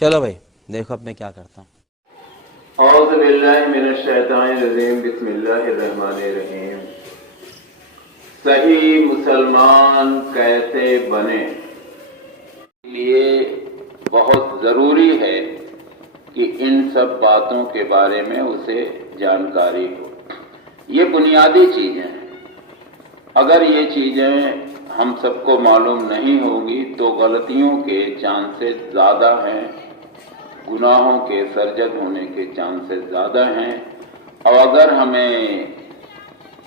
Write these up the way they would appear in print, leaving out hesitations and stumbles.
चलो भाई देखो अब मैं क्या करता हूँ। औज़ु बिल्लाहि मिनश शैतानिर रजीम, बिस्मिल्लाहिर रहमानिर रहीम। सही मुसलमान कैसे बने, लिए बहुत ज़रूरी है कि इन सब बातों के बारे में उसे जानकारी हो। ये बुनियादी चीज़ें हैं। अगर ये चीज़ें हम सबको मालूम नहीं होगी तो गलतियों के चांसेस ज़्यादा हैं, गुनाहों के सर्जन होने के चांसेस ज़्यादा हैं। और अगर हमें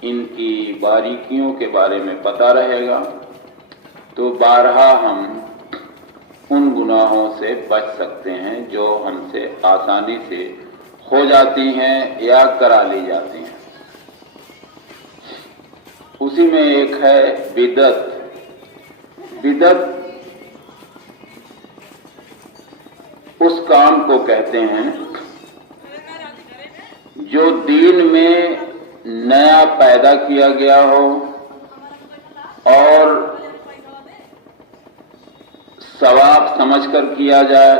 इनकी बारीकियों के बारे में पता रहेगा तो बारहा हम उन गुनाहों से बच सकते हैं जो हमसे आसानी से हो जाती हैं या करा ली जाती हैं। उसी में एक है बिदअत। बिदअत उस काम को कहते हैं जो दीन में नया पैदा किया गया हो और सवाब समझकर किया जाए,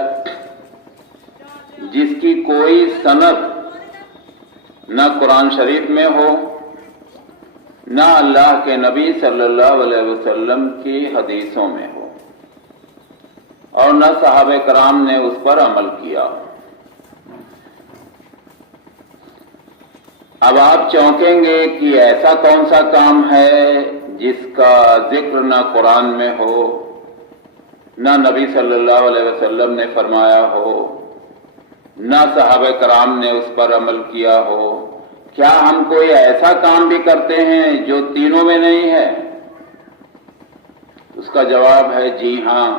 जिसकी कोई सनद न कुरान शरीफ में हो न अल्लाह के नबी सल्लल्लाहु अलैहि वसल्लम की हदीसों में हो और न सहाबे कराम ने उस पर अमल किया। अब आप चौंकेंगे कि ऐसा कौन सा काम है जिसका जिक्र न कुरान में हो न नबी सल्लल्लाहु अलैहि वसल्लम ने फरमाया हो न सहाबे कराम ने उस पर अमल किया हो। क्या हम कोई ऐसा काम भी करते हैं जो तीनों में नहीं है? उसका जवाब है जी हां।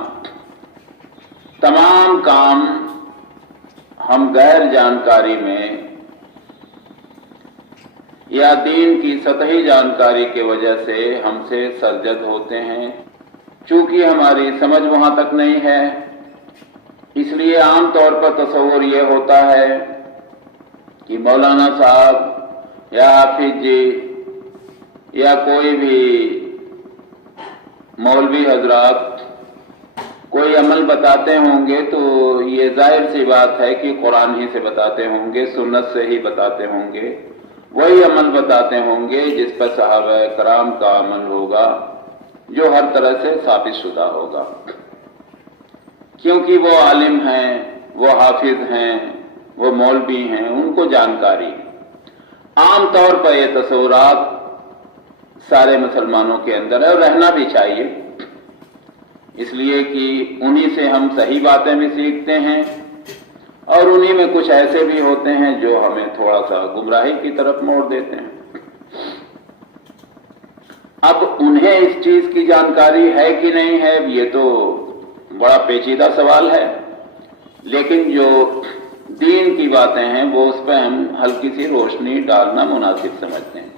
तमाम काम हम गैर जानकारी में या दीन की सतही जानकारी की वजह से हमसे सर्जद होते हैं। चूंकि हमारी समझ वहां तक नहीं है, इसलिए आम तौर पर तस्वुर यह होता है कि मौलाना साहब या हाफिज जी या कोई भी मौलवी हजरात कोई अमल बताते होंगे तो ये जाहिर सी बात है कि कुरान ही से बताते होंगे, सुन्नत से ही बताते होंगे, वही अमल बताते होंगे जिस पर सहाबा कराम का अमल होगा, जो हर तरह से साबित शुदा होगा। क्योंकि वो आलिम हैं, वो हाफिज हैं, वो मौलवी हैं, उनको जानकारी। आम तौर पर ये तस्वुरात सारे मुसलमानों के अंदर है और रहना भी चाहिए, इसलिए कि उन्हीं से हम सही बातें भी सीखते हैं और उन्हीं में कुछ ऐसे भी होते हैं जो हमें थोड़ा सा गुमराही की तरफ मोड़ देते हैं। अब उन्हें इस चीज की जानकारी है कि नहीं है, ये तो बड़ा पेचीदा सवाल है, लेकिन जो दीन की बातें हैं वो उस पर हम हल्की सी रोशनी डालना मुनासिब समझते हैं।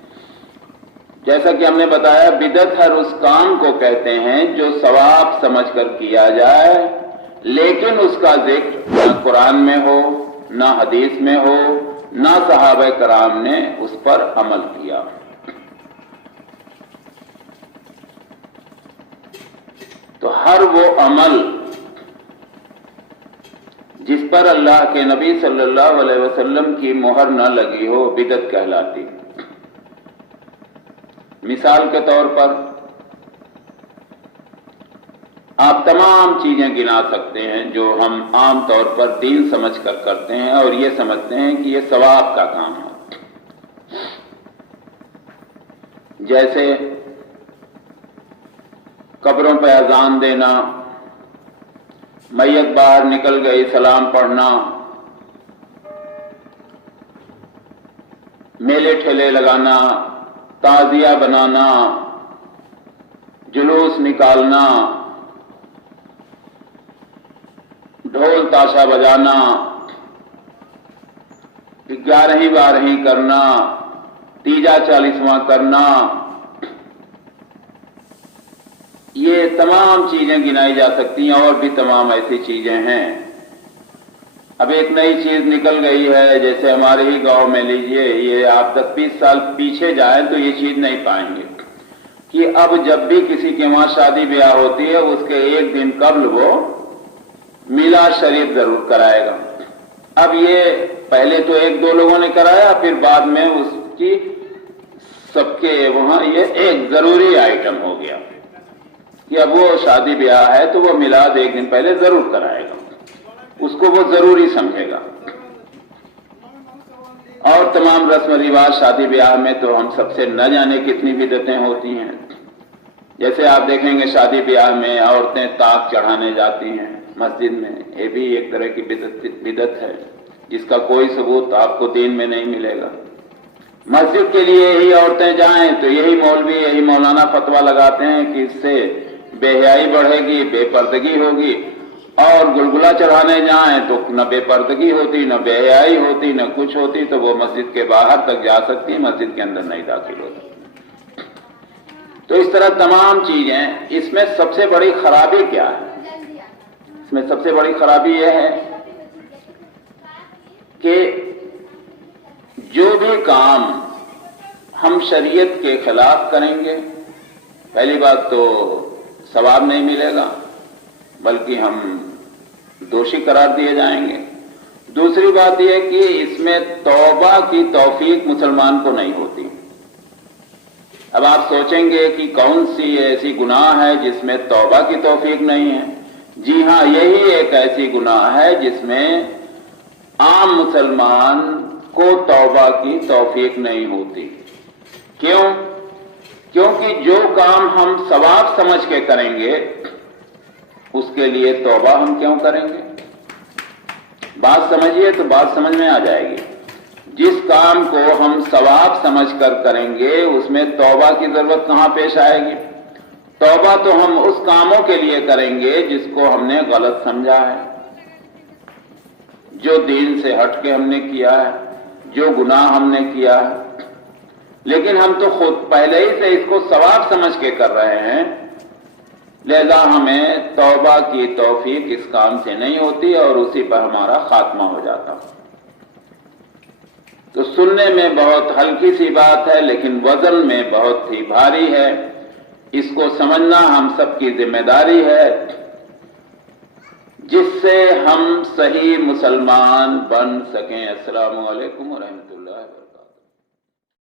जैसा कि हमने बताया, बिदअत हर उस काम को कहते हैं जो सवाब समझकर किया जाए, लेकिन उसका जिक्र न कुरान में हो, न हदीस में हो, न सहाबा कराम ने उस पर अमल किया। तो हर वो अमल जिस पर अल्लाह के नबी सल्लल्लाहु अलैहि वसल्लम की मोहर न लगी हो, बिदअत कहलाती। मिसाल के तौर पर आप तमाम चीजें गिना सकते हैं जो हम आम तौर पर दीन समझकर करते हैं और ये समझते हैं कि ये सवाब का काम है। जैसे कब्रों पर अजान देना, मैयत बाहर निकल गई सलाम पढ़ना, मेले ठेले लगाना, ताजिया बनाना, जुलूस निकालना, ढोल ताशा बजाना, 11वीं 12वीं करना, तीजा 40वां करना, ये तमाम चीजें गिनाई जा सकती हैं और भी तमाम ऐसी चीजें हैं। अब एक नई चीज निकल गई है, जैसे हमारे ही गांव में लीजिए, ये आप 10-20 साल पीछे जाएं तो ये चीज नहीं पाएंगे कि अब जब भी किसी के वहां शादी ब्याह होती है उसके एक दिन कबल वो میلاد شریف ضرور کرائے گا۔ اب یہ پہلے تو ایک دو لوگوں نے کرایا، پھر بعد میں اس کی سب کے وہاں یہ ایک ضروری آئٹم ہو گیا کہ اب وہ شادی بیاہ ہے تو وہ میلاد ایک دن پہلے ضرور کرائے گا، اس کو وہ ضروری سمجھے گا۔ اور تمام رسم و رواج شادی بیاہ میں تو ہم سب سے نہ جانے کتنی بدعتیں ہوتی ہیں۔ جیسے آپ دیکھیں گے شادی بیاہ میں عورتیں طاق چڑھانے جاتی ہیں مسجد میں، یہ بھی ایک طرح کی بدعت ہے جس کا کوئی ثبوت آپ کو دین میں نہیں ملے گا۔ مسجد کے لیے یہی عورتیں جائیں تو یہی مولوی یہی مولانا فتویٰ لگاتے ہیں کہ اس سے بے حیائی بڑھے گی، بے پردگی ہوگی، اور گلگلہ چڑھانے جائیں تو نہ بے پردگی ہوتی، نہ بے حیائی ہوتی، نہ کچھ ہوتی، تو وہ مسجد کے باہر تک جا سکتی، مسجد کے اندر نہیں داخل ہوتی۔ تو اس طرح تمام چیزیں، اس میں سب سے بڑی خرابی کیا ہے؟ اس میں سب سے بڑی خرابی یہ ہے کہ جو بھی کام ہم شریعت کے خلاف کریں گے، پہلی بات تو ثواب نہیں ملے گا بلکہ ہم دوشی قرار دیے جائیں گے۔ دوسری بات یہ کہ اس میں توبہ کی توفیق مسلمان کو نہیں ہوتی۔ اب آپ سوچیں گے کہ کون سی ایسی گناہ ہے جس میں توبہ کی توفیق نہیں ہے؟ جی ہاں، یہی ایک ایسی گناہ ہے جس میں عام مسلمان کو توبہ کی توفیق نہیں ہوتی۔ کیوں؟ کیونکہ جو کام ہم ثواب سمجھ کے کریں گے اس کے لیے توبہ ہم کیوں کریں گے؟ بات سمجھیے تو بات سمجھ میں آ جائے گی۔ جس کام کو ہم ثواب سمجھ کر کریں گے اس میں توبہ کی ضرورت کہاں پیش آئے گی؟ توبہ تو ہم اس کاموں کے لیے کریں گے جس کو ہم نے غلط سمجھا ہے، جو دین سے ہٹ کے ہم نے کیا ہے، جو گناہ ہم نے کیا ہے، لیکن ہم تو خود پہلے ہی سے اس کو ثواب سمجھ کے کر رہے ہیں، لہذا ہمیں توبہ کی توفیق اس کام سے نہیں ہوتی اور اسی پر ہمارا خاتمہ ہو جاتا۔ تو سننے میں بہت ہلکی سی بات ہے لیکن وزن میں بہت ہی بھاری ہے، اس کو سمجھنا ہم سب کی ذمہ داری ہے، جس سے ہم صحیح مسلمان بن سکیں۔ السلام علیکم ورحمۃ اللہ وبرکاتہ۔